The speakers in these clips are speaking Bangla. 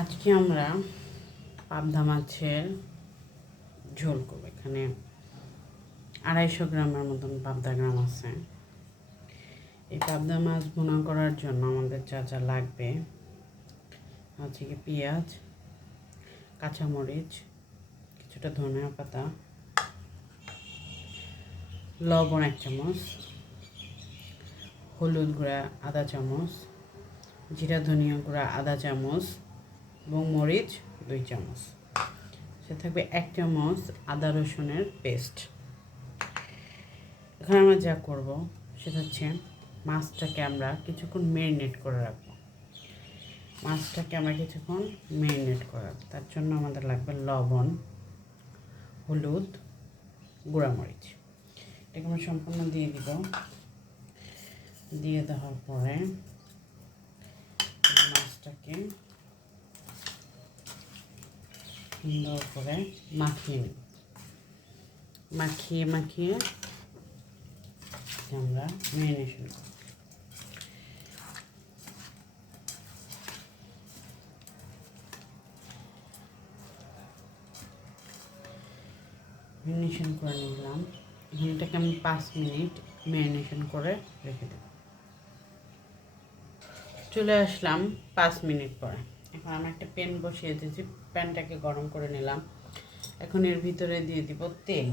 আজকে আমরা পাবদা মাছের ঝোল করব। এখানে 250 গ্রামের মতন পাবদা গ্রাম আছে। এই পাবদা মাছ ভুনা করার জন্য আমাদের যা যা লাগবে হচ্ছে কি পেঁয়াজ, কাঁচামরিচ, কিছুটা ধনিয়া পাতা, লবণ 1 চামচ, হলুদ গুঁড়া আধা চামচ, জিরা ধনিয়া গুঁড়া আধা চামচ এবং মরিচ 2 চামচ। সে থাকবে 1 চামচ আদা রসুনের পেস্ট। এখানে আমরা যা করব সেটা হচ্ছে মাছটাকে আমরা কিছুক্ষণ ম্যারিনেট করে রাখবো। তার জন্য আমাদের লাগবে লবণ, হলুদ, গুঁড়ামরিচ। এটাকে আমরা সম্পূর্ণ দিয়ে দিব। দিয়ে দেওয়ার পরে মাছটাকে সুন্দর করে মাখিয়ে নেব। মাখিয়ে আমরা ম্যারিনেশন করব। ম্যারিনেশন করে নিলাম। এটাকে আমি 5 মিনিট ম্যারিনেশন করে রেখে দেব। চলে আসলাম 5 মিনিট পরে। এখন আমি একটা প্যান বসিয়ে দিয়েছি, প্যানটাকে গরম করে নিলাম। এখন এর ভিতরে দিয়ে দিব তেল।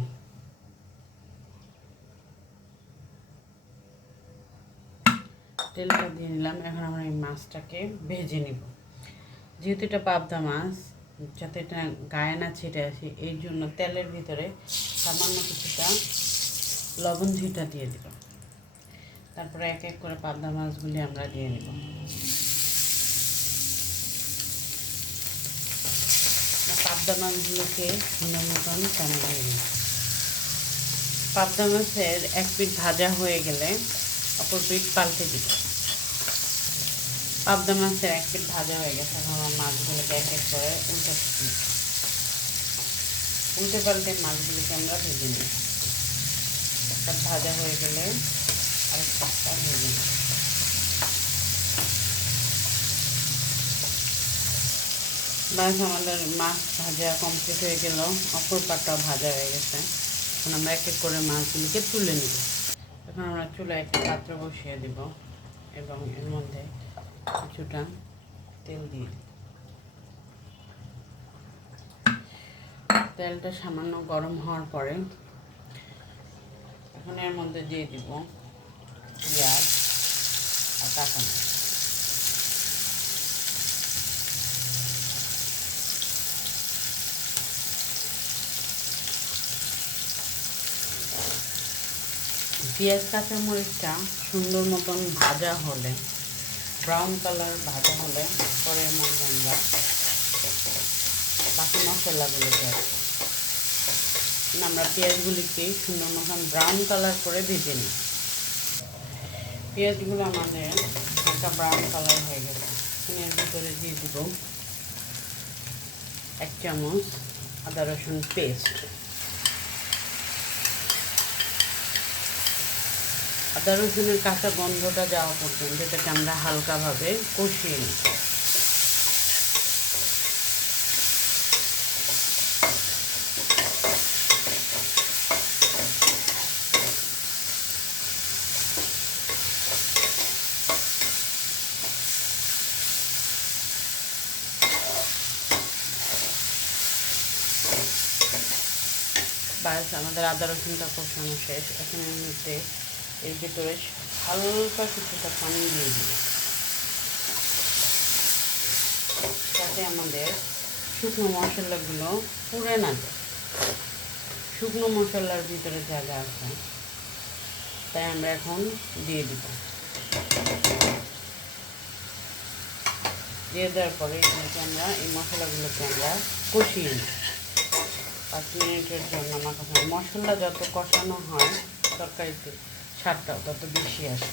তেলটা দিয়ে নিলাম। এখন আমরা এই মাছটাকে ভেজে নিব। যেহেতু এটা পাবদা মাছ, যাতে এটা গায়ে না ছিটে আসে এই জন্য তেলের ভিতরে সামান্য কিছুটা লবণ ঝিটা দিয়ে দিব। তারপরে এক এক করে পাবদা মাছগুলি আমরা দিয়ে নিব। পাবদা মাছগুলোকে সুন্দর মতন টানিয়ে নিব। পাবদা মাছের এক পিঠ ভাজা হয়ে গেলে অপর পিঠ পাল্টে দিব। পাবদা মাছের এক পিঠ ভাজা হয়ে গেছে। এখন আমরা মাছগুলোকে এক এক করে উল্টে পাল্টে মাছগুলিকে আমরা ভেজে নিই। একটা ভাজা হয়ে গেলে আরেক পাঁচটা ভেজে নিই। বাস আমাদের মাছ ভাজা কমপ্লিট হয়ে গেল, অপর পাটটা ভাজা হয়ে গেছে। এখন আমরা এক এক করে মাছগুলিকে তুলে নেব। এখন আমরা চুলায় একটা পাত্র বসিয়ে দেব এবং এর মধ্যে কিছুটা তেল দিয়ে দেব। তেলটা সামান্য গরম হওয়ার পরে এখন এর মধ্যে দিয়ে দিব পেঁয়াজ আর কাঁচামরিচ। পেঁয়াজ কাঁচামরিচটা সুন্দর মতন ভাজা হলে, ব্রাউন কালার ভাজা হলে পরে এর মধ্যে আমরা বাকি মশলাগুলোকে আমরা পেঁয়াজগুলিকে সুন্দর মতন ব্রাউন কালার করে ভেজে নিই। পেঁয়াজগুলো আমাদের হালকা ব্রাউন কালার হয়ে গেছে। এর ভিতরে দিয়ে দিব 1 চামচ আদা রসুন পেস্ট। আদা রসুনের কাঁচা গন্ধটা যাওয়া পর্যন্ত এটাকে আমরা হালকাভাবে কষিয়ে নিই। বাস আমাদের আদা রসুনটা কষানো শেষ। এখন এর মধ্যে এর ভিতরে হালকা কিছুটা পানি দিয়ে দিই, যাতে আমাদের শুকনো মশলাগুলো পুড়ে না যায়। শুকনো মশলার ভিতরে যা যা আছে তাই আমরা এখন দিয়ে দিব। দিয়ে দেওয়ার পরে এগুলোকে আমরা এই মশলাগুলোকে আমরা কষিয়ে নিই 5 মিনিটের জন্য। আমার কাছে মশলা যত কষানো হয় তরকারিতে স্বাদটাও তত বেশি আসে।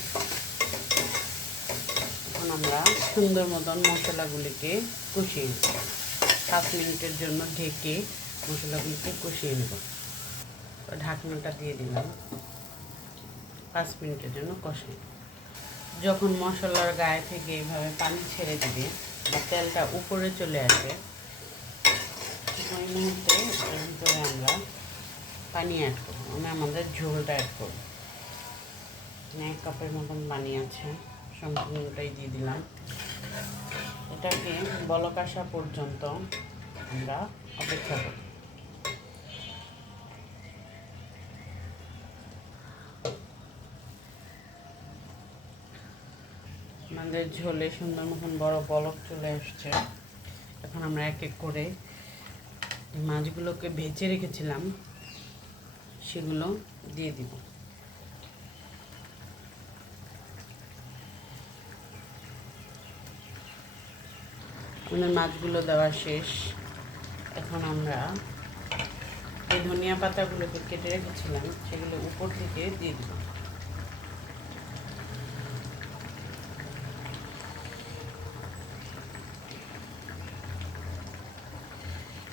এখন আমরা সুন্দর মতন মশলাগুলিকে কষিয়ে নেব। 5 মিনিটের জন্য ঢেকে মশলাগুলিকে কষিয়ে নেব। ঢাকনাটা দিয়ে দিলাম। 5 মিনিটের জন্য কষিয়ে যখন মশলার গায়ে থেকে এইভাবে পানি ছেড়ে দিবে বা তেলটা উপরে চলে আসে, ওই মুহূর্তে এর ভিতরে আমরা পানি অ্যাড করবো, মানে আমাদের ঝোলটা অ্যাড করবো। 1 কাপের মতন পানি আছে, সম্পূর্ণটাই দিয়ে দিলাম। এটাকে বলক আসা পর্যন্ত আমরা অপেক্ষা করব। আমাদের ঝোলে সুন্দর মতন বড় বলক চলে আসছে। এখন আমরা এক এক করে মাছগুলোকে ভেজে রেখেছিলাম সেগুলো দিয়ে দিব। আমাদের মাছগুলো দেওয়া শেষ। এখন আমরা এই ধনিয়া পাতাগুলোকে কেটে রেখেছিলাম সেগুলো উপর থেকে দিয়ে দিব।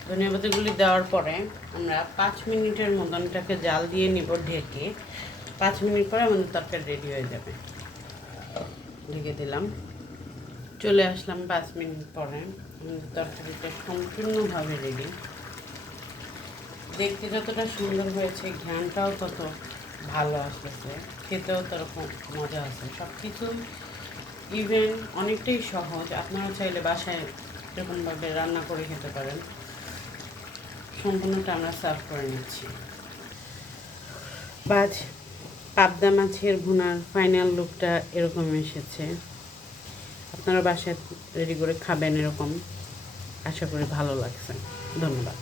ধনিয়া পাতাগুলি দেওয়ার পরে আমরা 5 মিনিটের মতন এটাকে জাল দিয়ে নিব ঢেকে। 5 মিনিট পরে আমাদের তরকারি রেডি হয়ে যাবে। ঢেকে দিলাম, চলে আসলাম 5 মিনিট পরে। আমাদের তরকারিটা সম্পূর্ণভাবে রেডি। দেখতে যতটা সুন্দর হয়েছে, ঘ্রাণটাও তত ভালো আসতেছে, খেতেও তরকম মজা আছে। সব কিছু ইভেন অনেকটাই সহজ। আপনারা চাইলে বাসায় এরকমভাবে রান্না করে খেতে পারেন। সম্পূর্ণটা আমরা সার্ভ করে নিচ্ছি। পাবদা মাছের ভুনার ফাইনাল লুকটা এরকম এসেছে। আপনারা বাসায় রেডি করে খাবেন এরকম, আশা করি ভালো লাগছে। ধন্যবাদ।